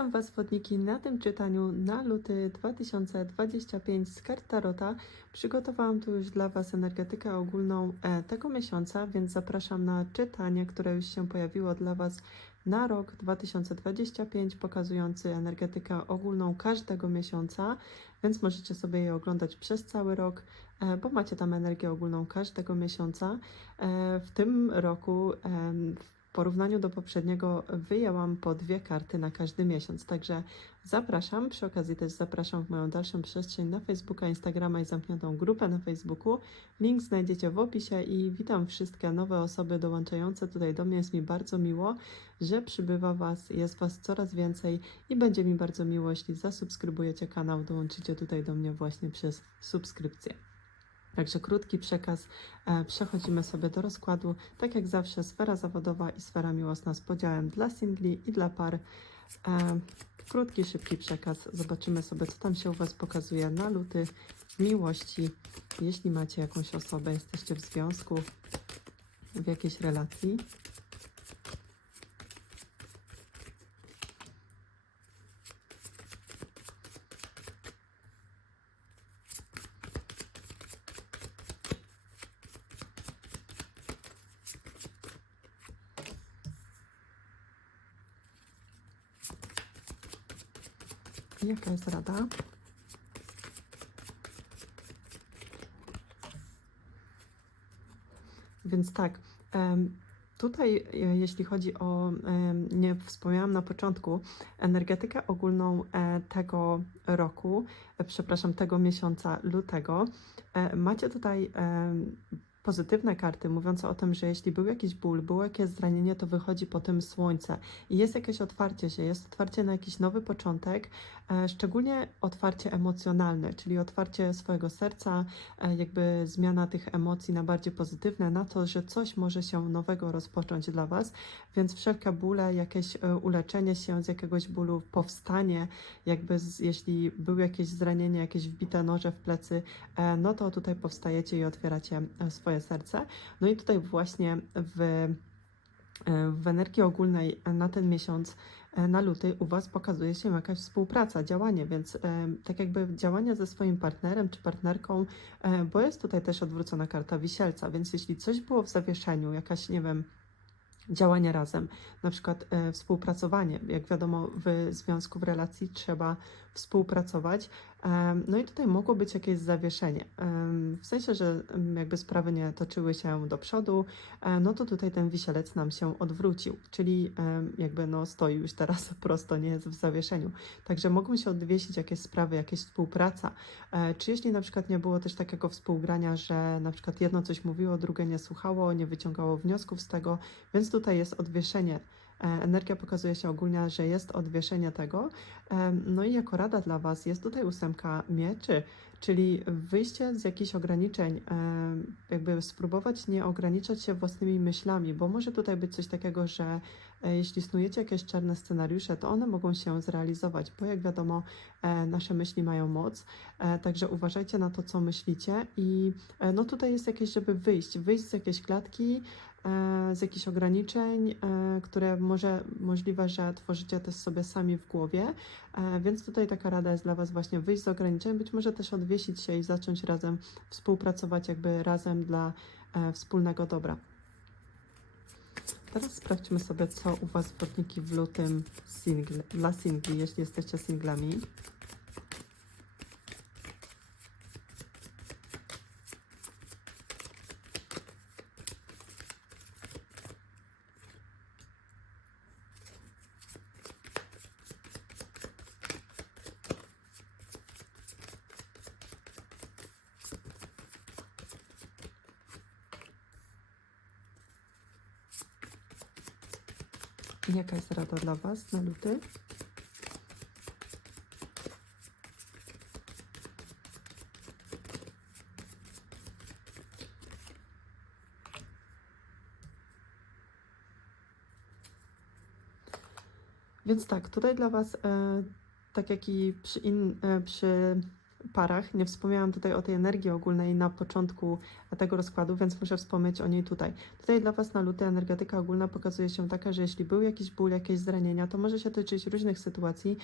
Witam Was wodniki na tym czytaniu na luty 2025 z kart Tarota. Przygotowałam tu już dla Was energetykę ogólną e, tego miesiąca, więc zapraszam na czytanie, które już się pojawiło dla Was na rok 2025, pokazujący energetykę ogólną każdego miesiąca, więc możecie sobie je oglądać przez cały rok, e, bo macie tam energię ogólną każdego miesiąca. E, W tym roku em, w porównaniu do poprzedniego wyjęłam po dwie karty na każdy miesiąc, także zapraszam. Przy okazji też zapraszam w moją dalszą przestrzeń na Facebooka, Instagrama i zamkniętą grupę na Facebooku. Link znajdziecie w opisie i witam wszystkie nowe osoby dołączające tutaj do mnie. Jest mi bardzo miło, że przybywa Was, jest Was coraz więcej i będzie mi bardzo miło, jeśli zasubskrybujecie kanał, dołączycie tutaj do mnie właśnie przez subskrypcję. Także krótki przekaz. E, przechodzimy sobie do rozkładu. Tak jak zawsze, sfera zawodowa i sfera miłosna z podziałem dla singli i dla par. E, krótki, szybki przekaz. Zobaczymy sobie, co tam się u Was pokazuje na luty miłości. Jeśli macie jakąś osobę, jesteście w związku, w jakiejś relacji. Jaka jest rada? Więc tak, tutaj e, jeśli chodzi o, nie wspomniałam na początku, energetykę ogólną e, tego roku, e, przepraszam, tego miesiąca lutego, macie tutaj pozytywne karty mówiące o tym, że jeśli był jakiś ból, było jakieś zranienie, to wychodzi po tym słońce. I jest jakieś otwarcie się, jest otwarcie na jakiś nowy początek, e, szczególnie otwarcie emocjonalne, czyli otwarcie swojego serca, e, jakby zmiana tych emocji na bardziej pozytywne, na to, że coś może się nowego rozpocząć dla Was, więc wszelkie bóle, jakieś e, uleczenie się z jakiegoś bólu, powstanie, jakby z, jeśli był jakieś zranienie, jakieś wbite noże w plecy, no to tutaj powstajecie i otwieracie e, swoje serce. No i tutaj właśnie w, e, w energii ogólnej na ten miesiąc, e, na luty, u Was pokazuje się jakaś współpraca, działanie, więc e, tak jakby działanie ze swoim partnerem czy partnerką, bo jest tutaj też odwrócona karta wisielca, więc jeśli coś było w zawieszeniu, jakaś, nie wiem, działanie razem, na przykład e, współpracowanie. Jak wiadomo, w związku, w relacji trzeba współpracować. No i tutaj mogło być jakieś zawieszenie. W sensie, że jakby sprawy nie toczyły się do przodu, e, no to tutaj ten wisielec nam się odwrócił, czyli jakby no stoi już teraz prosto, nie jest w zawieszeniu. Także mogą się odwiesić jakieś sprawy, jakieś współpraca. E, Czy jeśli na przykład nie było też takiego współgrania, że na przykład jedno coś mówiło, drugie nie słuchało, nie wyciągało wniosków z tego, więc tutaj jest odwieszenie. E, Energia pokazuje się ogólnie, że jest odwieszenie tego. Em, No i jako rada dla Was jest tutaj ósemka mieczy, czyli wyjście z jakichś ograniczeń, em, jakby spróbować nie ograniczać się własnymi myślami, bo może tutaj być coś takiego, że e, jeśli snujecie jakieś czarne scenariusze, to one mogą się zrealizować, bo jak wiadomo, e, nasze myśli mają moc, e, także uważajcie na to, co myślicie i e, no tutaj jest jakieś, żeby wyjść, wyjść z jakiejś klatki, e, z jakichś ograniczeń, e, które może możliwe, że tworzycie też sobie sami w głowie, e, więc tutaj taka rada jest dla Was właśnie wyjść z ograniczeń, być może też odwiesić się i zacząć razem współpracować jakby razem dla e, wspólnego dobra. Teraz sprawdźmy sobie, co u Was wodniki w lutym single, dla singli, jeśli jesteście singlami. Jaka jest rada dla Was na luty? Więc tak, tutaj dla Was, e, tak jak i przy, in, e, przy parach. Nie wspomniałam tutaj o tej energii ogólnej na początku tego rozkładu, więc muszę wspomnieć o niej tutaj. Tutaj dla Was na luty energetyka ogólna pokazuje się taka, że jeśli był jakiś ból, jakieś zranienia, to może się tyczyć różnych sytuacji,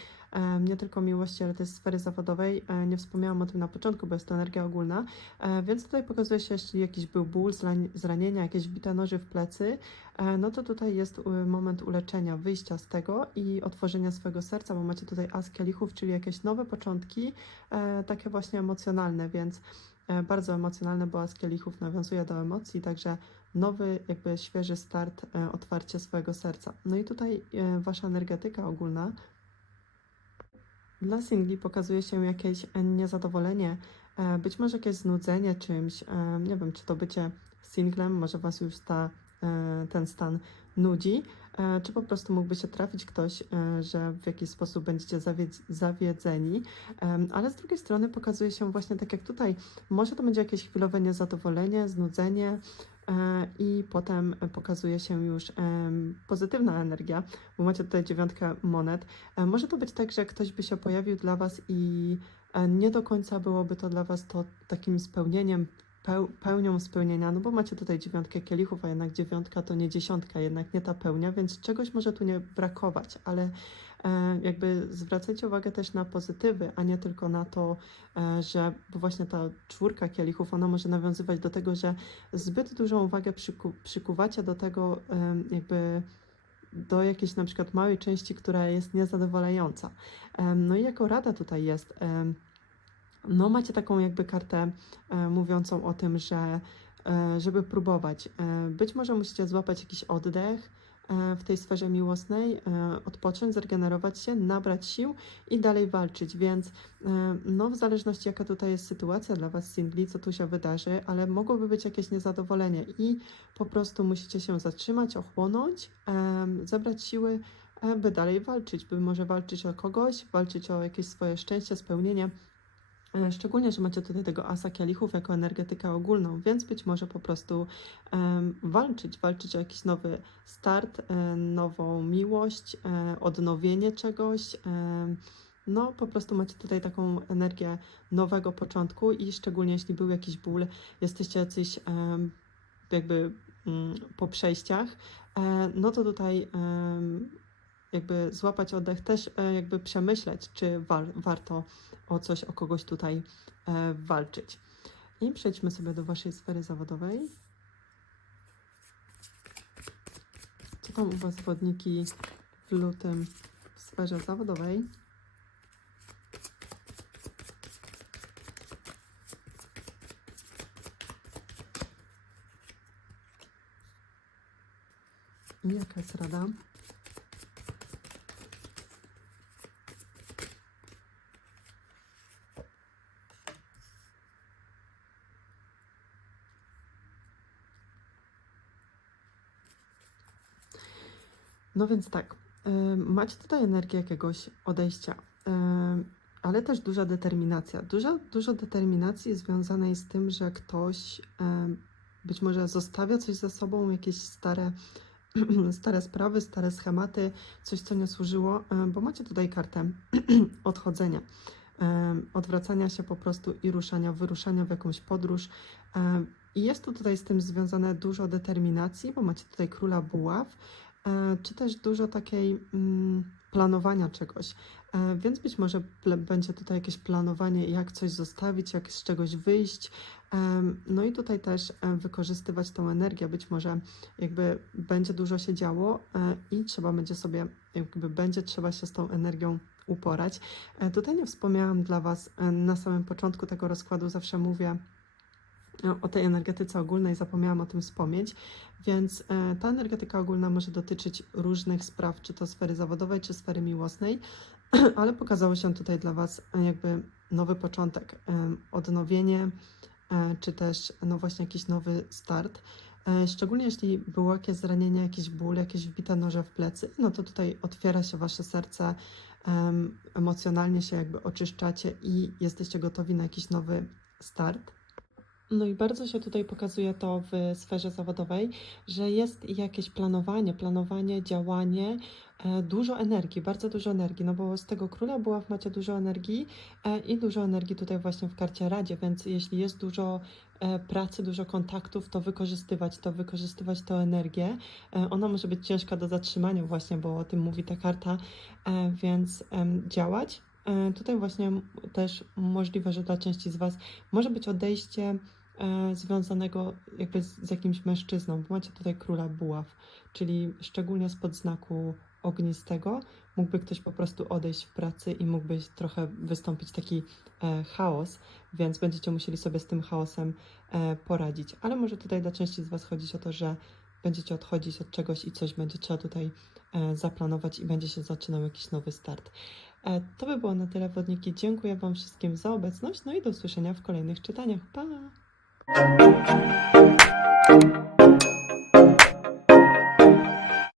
nie tylko miłości, ale też sfery zawodowej. E, Nie wspomniałam o tym na początku, bo jest to energia ogólna, E, więc tutaj pokazuje się, jeśli jakiś był ból, zranienia, jakieś wbite noży w plecy, no to tutaj jest e, moment uleczenia, wyjścia z tego i otworzenia swojego serca, bo macie tutaj as kielichów, czyli jakieś nowe początki, e, takie właśnie emocjonalne, więc e, bardzo emocjonalne, bo as kielichów nawiązuje do emocji, także nowy, jakby świeży start, e, otwarcie swojego serca. No i tutaj e, wasza energetyka ogólna dla singli pokazuje się jakieś e, niezadowolenie, e, być może jakieś znudzenie czymś, e, nie wiem, czy to bycie singlem, może was już ta, e, ten stan nudzi, e, czy po prostu mógłby się trafić ktoś, e, że w jakiś sposób będziecie zawiedz- zawiedzeni, ale z drugiej strony pokazuje się właśnie tak jak tutaj, może to będzie jakieś chwilowe niezadowolenie, znudzenie e, i potem pokazuje się już pozytywna energia, bo macie tutaj dziewiątkę monet. E, Może to być tak, że ktoś by się pojawił dla Was i e, nie do końca byłoby to dla Was to takim spełnieniem, peł, pełnią spełnienia, no bo macie tutaj dziewiątkę kielichów, a jednak dziewiątka to nie dziesiątka, jednak nie ta pełnia, więc czegoś może tu nie brakować, ale e, jakby zwracajcie uwagę też na pozytywy, a nie tylko na to, e, że bo właśnie ta czwórka kielichów, ona może nawiązywać do tego, że zbyt dużą uwagę przyku, przykuwacie do tego jakby do jakiejś na przykład małej części, która jest niezadowalająca. No i jako rada tutaj jest, no macie taką jakby kartę e, mówiącą o tym, że e, żeby próbować. E, Być może musicie złapać jakiś oddech e, w tej sferze miłosnej, e, odpocząć, zregenerować się, nabrać sił i dalej walczyć, więc e, no w zależności jaka tutaj jest sytuacja dla Was singli, co tu się wydarzy, ale mogłoby być jakieś niezadowolenie i po prostu musicie się zatrzymać, ochłonąć, em, zebrać siły, e, by dalej walczyć, by może walczyć o kogoś, walczyć o jakieś swoje szczęście, spełnienie. E, Szczególnie, że macie tutaj tego asa kielichów jako energetykę ogólną, więc być może po prostu em, walczyć, walczyć o jakiś nowy start, e, nową miłość, e, odnowienie czegoś. no, po prostu macie tutaj taką energię nowego początku i szczególnie jeśli był jakiś ból, jesteście jacyś em, jakby mm, po przejściach, e, no to tutaj em, jakby złapać oddech, też e, jakby przemyśleć, czy war, warto o coś, o kogoś tutaj e, walczyć. I przejdźmy sobie do Waszej sfery zawodowej. Co tam u Was wodniki w lutym w sferze zawodowej? I jaka jest rada? No więc tak, ym, macie tutaj energię jakiegoś odejścia, ym, ale też duża determinacja. Dużo, dużo determinacji związanej z tym, że ktoś ym, być może zostawia coś za sobą, jakieś stare, stare sprawy, stare schematy, coś, co nie służyło, bo macie tutaj kartę odchodzenia, odwracania się po prostu i ruszania, wyruszania w jakąś podróż. I jest tu tutaj z tym związane dużo determinacji, bo macie tutaj króla buław, e, czy też dużo takiej mm, planowania czegoś. E, Więc być może będzie tutaj jakieś planowanie, jak coś zostawić, jak z czegoś wyjść. Em, No i tutaj też e, wykorzystywać tą energię. Być może jakby będzie dużo się działo e, i trzeba będzie sobie, jakby będzie trzeba się z tą energią uporać. E, Tutaj nie wspomniałam dla Was e, na samym początku tego rozkładu, zawsze mówię e, o tej energetyce ogólnej, zapomniałam o tym wspomnieć, więc e, ta energetyka ogólna może dotyczyć różnych spraw, czy to sfery zawodowej, czy sfery miłosnej, ale pokazało się tutaj dla Was e, jakby nowy początek, em, odnowienie, e, czy też no właśnie jakiś nowy start. E, Szczególnie jeśli było jakieś zranienie, jakiś ból, jakieś wbite noże w plecy, no to tutaj otwiera się Wasze serce, em, emocjonalnie się jakby oczyszczacie i jesteście gotowi na jakiś nowy start. No i bardzo się tutaj pokazuje to w sferze zawodowej, że jest jakieś planowanie, planowanie, działanie, e, dużo energii, bardzo dużo energii, no bo z tego króla buław macie dużo energii e, i dużo energii tutaj właśnie w karcie Radzie, więc jeśli jest dużo e, pracy, dużo kontaktów, to wykorzystywać to, wykorzystywać tę energię. Ona może być ciężka do zatrzymania właśnie, bo o tym mówi ta karta, więc działać. E, Tutaj właśnie też możliwe, że dla części z Was może być odejście e, związanego jakby z, z jakimś mężczyzną, bo macie tutaj króla buław, czyli szczególnie spod znaku ognistego mógłby ktoś po prostu odejść w pracy i mógłby trochę wystąpić taki e, chaos, więc będziecie musieli sobie z tym chaosem e, poradzić. Ale może tutaj dla części z Was chodzić o to, że będziecie odchodzić od czegoś i coś będzie trzeba tutaj e, zaplanować i będzie się zaczynał jakiś nowy start. E, to by było na tyle wodniki. Dziękuję Wam wszystkim za obecność, no i do usłyszenia w kolejnych czytaniach. Pa!